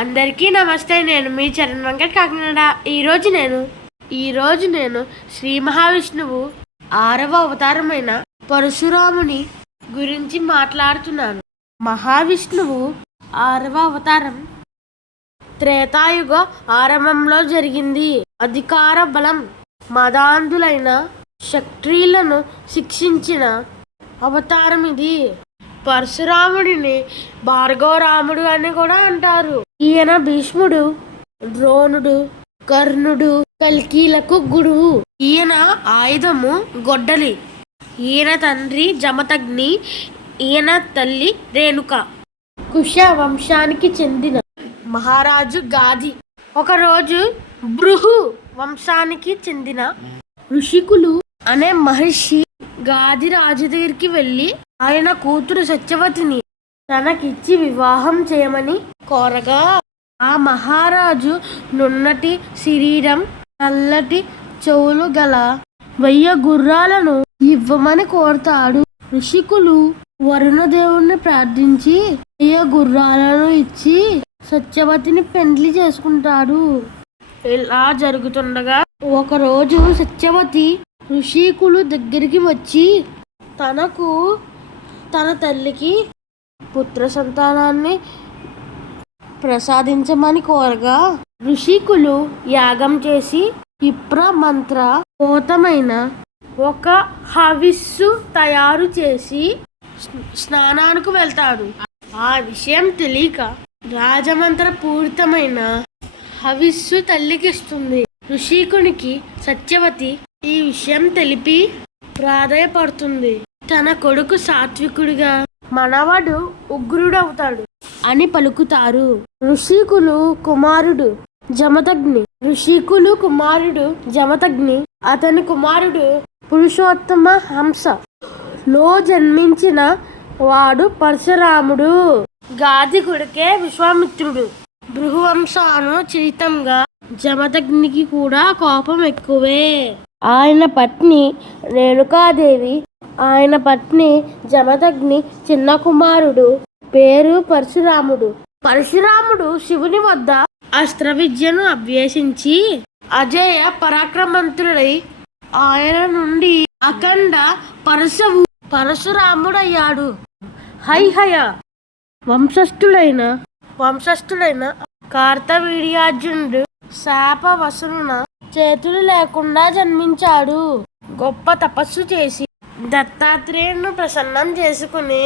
అందరికీ నమస్తే. నేను మీ చరణ్ వెంకట్ కాకినాడ. ఈరోజు నేను శ్రీ మహావిష్ణువు 6వ అవతారమైన పరశురాముని గురించి మాట్లాడుతున్నాను. మహావిష్ణువు 6వ అవతారం త్రేతాయుగ ఆరంభంలో జరిగింది. అధికార బలం, మదాంధులైన క్షత్రియులను శిక్షించిన అవతారం ఇది. పరశురాముడిని భార్గవరాముడు అని కూడా అంటారు. ఈయన భీష్ముడు, ద్రోణుడు, కర్ణుడు, కల్కీలకు గురువు. ఈయన ఆయుధము గొడ్డలి. ఈయన తండ్రి జమదగ్ని, ఈయన తల్లి రేణుక. కుశ వంశానికి చెందిన మహారాజు గాది. ఒకరోజు భృహు వంశానికి చెందిన ఋషికులు అనే మహర్షి గాది రాజు దగ్గరికి వెళ్ళి ఆయన కూతురు సత్యవతిని తనకిచ్చి వివాహం చేయమని కోరగా, ఆ మహారాజు నున్నటి శరీరం, నల్లటి చెవులు గల 1000 గుర్రాలను ఇవ్వమని కోరతాడు. ఋషికులు వరుణదేవుణ్ణి ప్రార్థించి 1000 గుర్రాలను ఇచ్చి సత్యవతిని పెండ్లి చేసుకుంటాడు. ఇలా జరుగుతుండగా ఒకరోజు సత్యవతి ఋషికులు దగ్గరికి వచ్చి తన తల్లికి పుత్ర సంతానాన్ని ప్రసాదించమని కోరగా, ఋషికులు యాగం చేసి విప్ర మంత్ర పోతమైన ఒక హవిస్సు తయారు చేసి స్నానానికి వెళ్తాడు. ఆ విషయం తెలియక రాజమంత్ర పూరితమైన హవిస్సు తల్లికిస్తుంది. ఋషికునికి సత్యవతి ఈ విషయం తెలిపి ప్రాధేయపడుతుంది. తన కొడుకు సాత్వికుడిగా, మనవడు ఉగ్రుడవుతాడు అని పలుకుతారు. ఋషికులు కుమారుడు జమదగ్ని, అతని కుమారుడు పురుషోత్తమ హంస లో జన్మించిన వాడు పరశురాముడు. గాది కొడుకే విశ్వామిత్రుడు. భృగువంశాను చరితంగా జమదగ్నికి కూడా కోపం ఎక్కువే. ఆయన పత్ని రేణుకాదేవి, ఆయన పత్ని జమదగ్ని చిన్న కుమారుడు పేరు పరశురాముడు. పరశురాముడు శివుని వద్ద అస్త్ర విద్యను అభ్యసించి అజేయ పరాక్రమంతుడై ఆయన నుండి అఖండ పరశురాముడయ్యాడు. హైహయ వంశస్థుడైన కార్తవీర్యార్జునుడు శాపవశమున చేతులు లేకుండా జన్మించాడు. గొప్ప తపస్సు చేసి దత్తాత్రేయును ప్రసన్నం చేసుకుని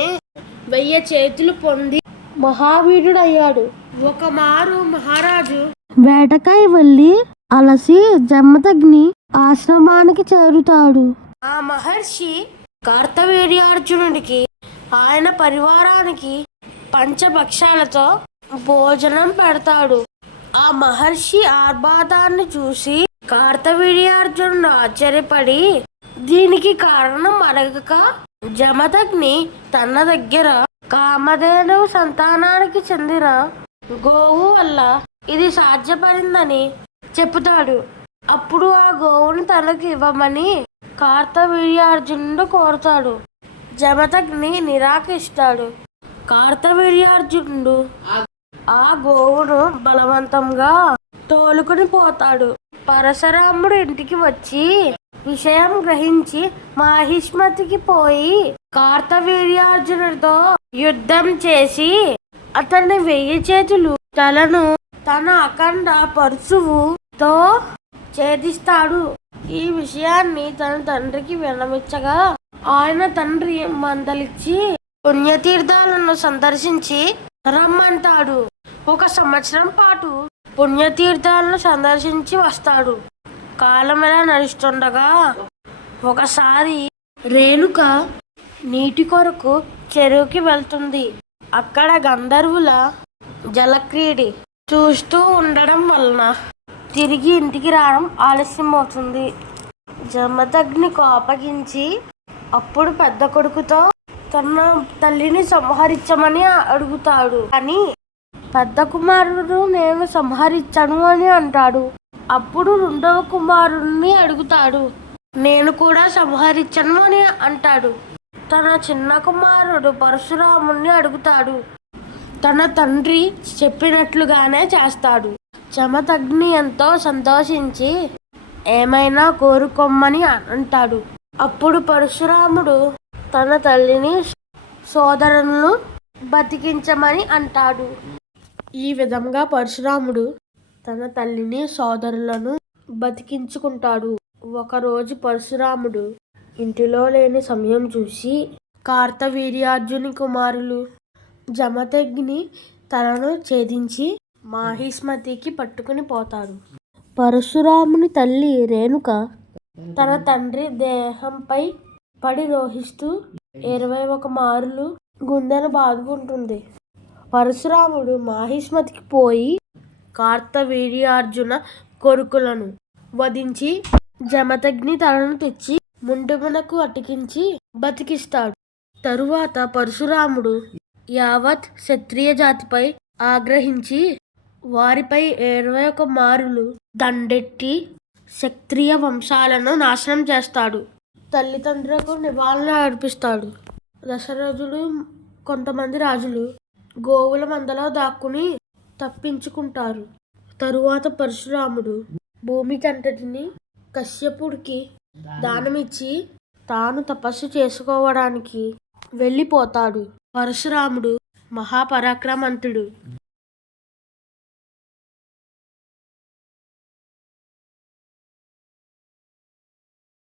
1000 చేతులు పొంది మహావీరుడయ్యాడు. ఒకమారు మహారాజు వేటకై వెళ్ళి అలసి జమదగ్ని ఆశ్రమానికి చేరుతాడు. ఆ మహర్షి కార్తవీర్యార్జునుడికి, ఆయన పరివారానికి పంచభక్షాలతో భోజనం పెడతాడు. ఆ మహర్షి ఆర్భాటాన్ని చూసి కార్తవీర్యార్జునుడు ఆశ్చర్యపడి, దీనికి కారణం అడగక జమదగ్ని తన దగ్గర కామధేనువు సంతానానికి చెందిన గోవు వల్ల ఇది సాధ్యపడిందని చెబుతాడు. అప్పుడు ఆ గోవును తనకు ఇవ్వమని కార్తవీర్యార్జునుడు కోరుతాడు. జమదగ్ని నిరాకరిస్తాడు. కార్తవీర్యార్జునుడు ఆ గోవును బలవంతంగా తోలుకుని పోతాడు. పరశురాముడు ఇంటికి వచ్చి విషయం గ్రహించి మాహిష్మతికి పోయి కార్తవీర్యార్జునుడితో యుద్ధం చేసి అతని 1000 చేతులు తలను తన అఖండ పరశువుతో ఛేదిస్తాడు. ఈ విషయాన్ని తన తండ్రికి విన్నవించగా, ఆయన తండ్రి మందలిచ్చి పుణ్యతీర్థాలను సందర్శించి రమ్మంటాడు. 1 సంవత్సరం పాటు పుణ్యతీర్థాలను సందర్శించి వస్తాడు. కాలం ఎలా నడుస్తుండగా ఒకసారి రేణుక నీటి కొరకు చెరువుకి వెళ్తుంది. అక్కడ గంధర్వుల జలక్రీడి చూస్తూ ఉండడం వలన తిరిగి ఇంటికి రావడం ఆలస్యం అవుతుంది. జమదగ్ని కోపగించి అప్పుడు పెద్ద కొడుకుతో తన తల్లిని సంహరించమని అడుగుతాడు. కానీ పెద్ద కుమారుడు నేను సంహరించను అని అంటాడు. అప్పుడు రెండవ కుమారుడిని అడుగుతాడు. నేను కూడా సంహరించను అని అంటాడు. తన చిన్న కుమారుడు పరశురాముణ్ణి అడుగుతాడు. తన తండ్రి చెప్పినట్లుగానే చేస్తాడు. జమదగ్ని ఎంతో సంతోషించి ఏమైనా కోరుకోమని అంటాడు. అప్పుడు పరశురాముడు తన తల్లిని సోదరులను బతికించమని అంటాడు. ఈ విధంగా పరశురాముడు తన తల్లిని సోదరులను బతికించుకుంటాడు. ఒకరోజు పరశురాముడు ఇంటిలో లేని సమయం చూసి కార్తవీర్యార్జుని కుమారులు జమదగ్ని తలను ఛేదించి మాహిష్మతికి పట్టుకుని పోతాడు. పరశురాముని తల్లి రేణుక తన తండ్రి దేహంపై పడి రోహిస్తూ 21 మారులు గుండెను బాదుకుంటుంది. పరశురాముడు మాహిష్మతికి పోయి కార్తవీర్యార్జున కొడుకులను వధించి జమదగ్ని తలను తెచ్చి ముండమునకు అతికించి బతికిస్తాడు. తరువాత పరశురాముడు యావత్ క్షత్రియ జాతిపై ఆగ్రహించి వారిపై 21 మారులు దండెట్టి క్షత్రియ వంశాలను నాశనం చేస్తాడు. తల్లిదండ్రులకు నివాళులు అర్పిస్తాడు. దశరథుడు కొంతమంది రాజులు గోవుల మందలో దాక్కుని తప్పించుకుంటారు. తరువాత పరశురాముడు భూమికంతటిని కశ్యపుడికి దానమిచ్చి తాను తపస్సు చేసుకోవడానికి వెళ్ళిపోతాడు. పరశురాముడు మహాపరాక్రమంతుడు.